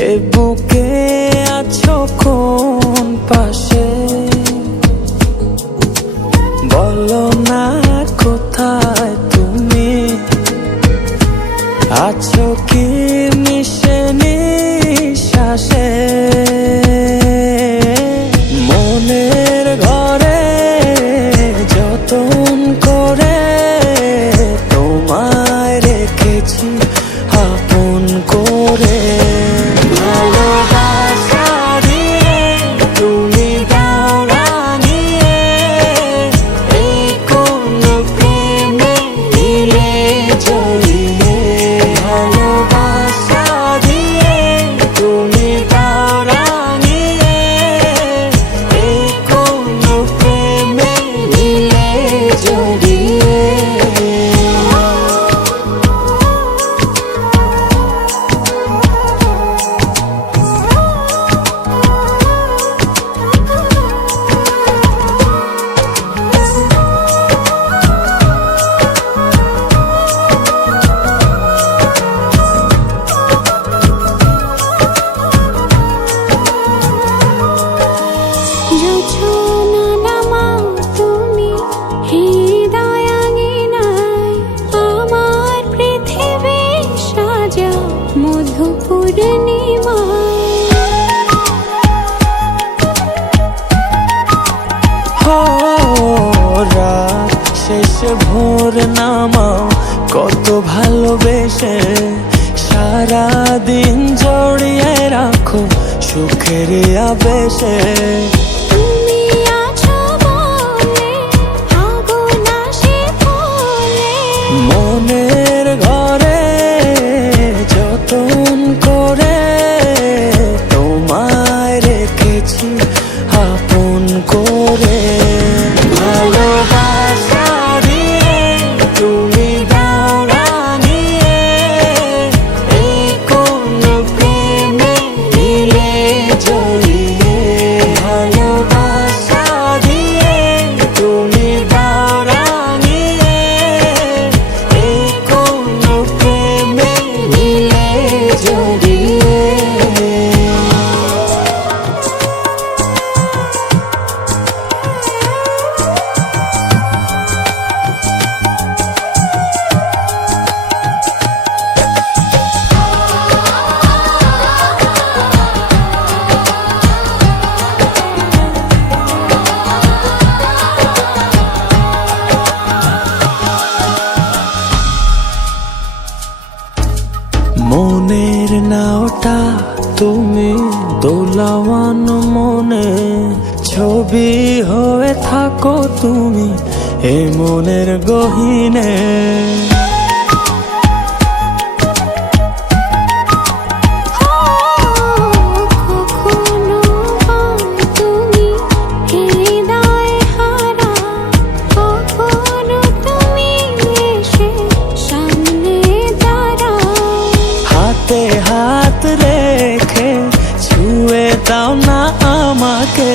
এ বুকে আছো কোন পাশে, বলো না কোথায় তুমি আছো কি মিশে নিঃশ্বাসে। মনের ঘরে যতন করে তোমায় রেখেছি আপন করে। ভালোবাসা দিয়ে তুমি দাও রাঙিয়ে, এই কোন প্রেমে দিলে জড়িয়ে। ভালোবাসা দিয়ে তুমি দাও রাঙিয়ে, এই কোন প্রেমে দিলে জড়িয়ে। রাত শেষে ভোর নামাও কত ভালোবেসে, সারাদিন জড়িয়ে রাখো সুখের আবেশে। মনের ঘরে যতন করে তোমায় রেখেছি আপন করে। ভালোবাসা দিয়ে তুমি দাও রাঙিয়ে, এই কোন প্রেমে দিলে জড়িয়ে। ভালোবাসা দিয়ে তুমি দাও রাঙিয়ে, এই কোন প্রেমে দিলে জড়িয়ে। মনের নাওটা তুমি দোলাওয়ান মনে, ছবি হয়ে থাকো তুমি এ মনের গহীনে। হাত রেখে ছুঁয়ে দাও না আমাকে,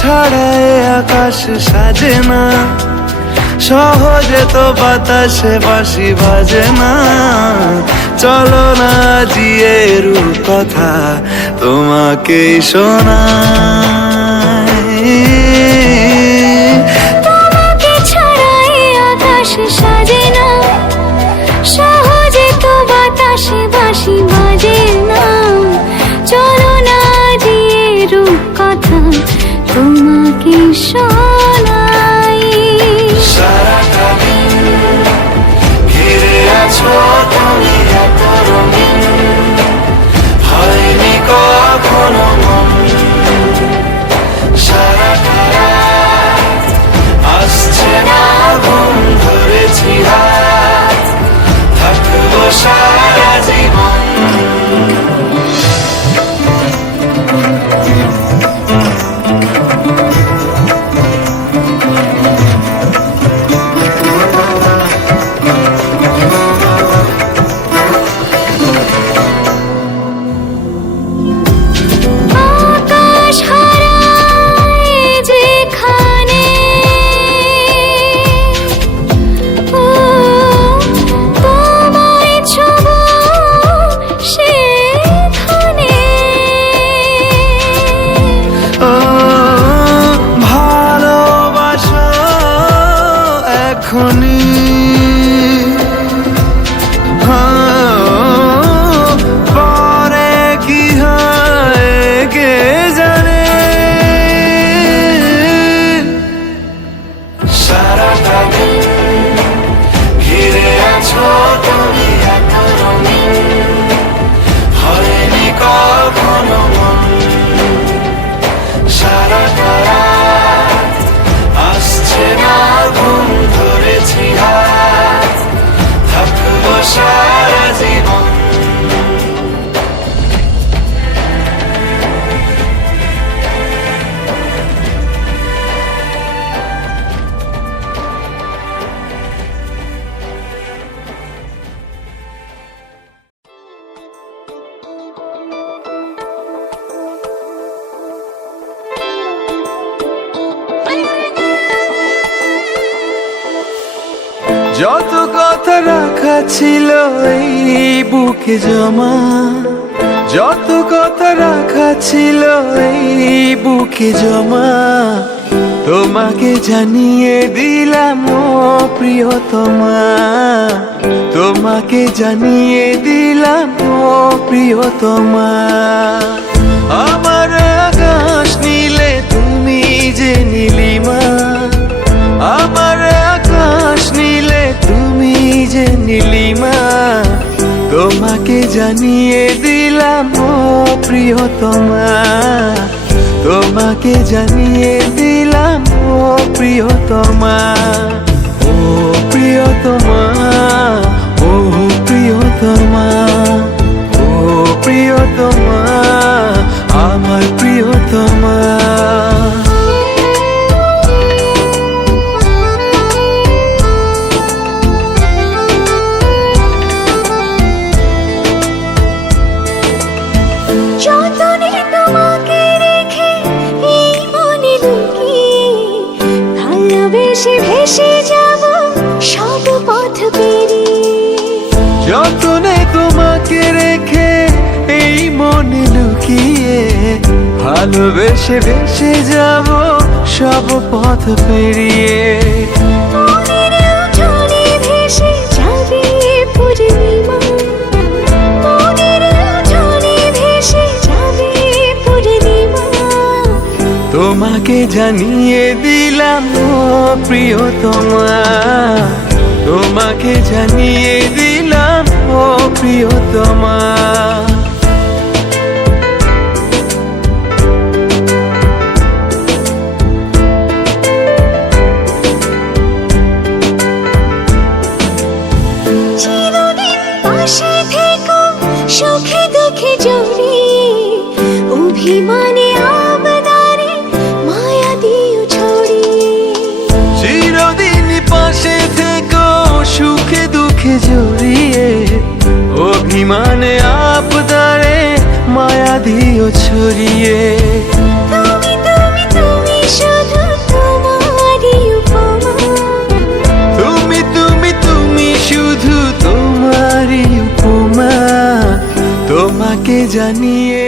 ছাড়ায় আকাশ সাজে না, সহজে তো বাতাসে বাঁশি বাজে না। চলো না জিয়ে কথা তোমাকেই শোনাই। তোমাকে ছাড়াই আকাশ সাজে না, সহজে তো বাতাসে বাঁশি বাজে না। চলো না দিয়ে কথা তোমাকে শোনাই। সারাটা দিন ঘিরে আছো তুমি এত রঙিন, হয়নি কখনো মন। সারাটা রাত আসছে না ঘুম, ধরেছি হাত, থাকবো সারা জীবন। আকাশ হারায় যেখানে, ও তোমায় ছোঁবো সেখানে। ও ভালোবাসো এখনই, পরে কি হয় কে জানে। সারাটা দিন ঘিরে আছো তুমি এত রঙিন, হয়নি কখনো মন। সারাটা রাত আসছে না ঘুম, ধরেছি হাত, থাকবো সারা জীবন। যত কথা রাখা ছিল এই বুকে জমা, যত কথা রাখা ছিল এই বুকে জমা, তোমাকে জানিয়ে দিলাম ও প্রিয়তমা। তোমাকে জানিয়ে দিলাম ও প্রিয়তমা। আমার আকাশ নীলে তুমি যে নীলিমা, আমার আকাশ নীলে তুমি যে নীলিমা। তোমাকে জানিয়ে দিলাম ও প্রিয়তমা। তোমাকে জানিয়ে দিলাম ও প্রিয়তমা। ও প্রিয়তমা, ও প্রিয়তমা, ও প্রিয়তমা, আমার প্রিয়তমা। যতনে তোমাকে রেখে এই মনে লুকিয়ে, ভালোবেসে ভেসে যাব সব পথ পেরিয়ে। যতনে তোমাকে রেখে এই মনে লুকিয়ে, ভালোবেসে ভেসে যাব সব পথ পেরিয়ে। মনের উঠোনে ভেসে যাবে পূর্ণিমা, মনের উঠোনে ভেসে যাবে পূর্ণিমা। তোমাকে জানিয়ে দিলাম ও প্রিয়তমা। তোমাকে জানিয়ে দিলাম ও প্রিয়তমা। চিরদিন পাশে থেকো সুখে দুঃখে জড়িয়ে, অভিমানে আবদারে মায়া দিও ছড়িয়ে। চিরদিন পাশে থেকো সুখে দুঃখে জড়িয়ে, অভিমানে আবদারে মায়া দিও ছড়িয়ে। তুমি তুমি তুমি শুধু তোমারই উপমা, জানিয়ে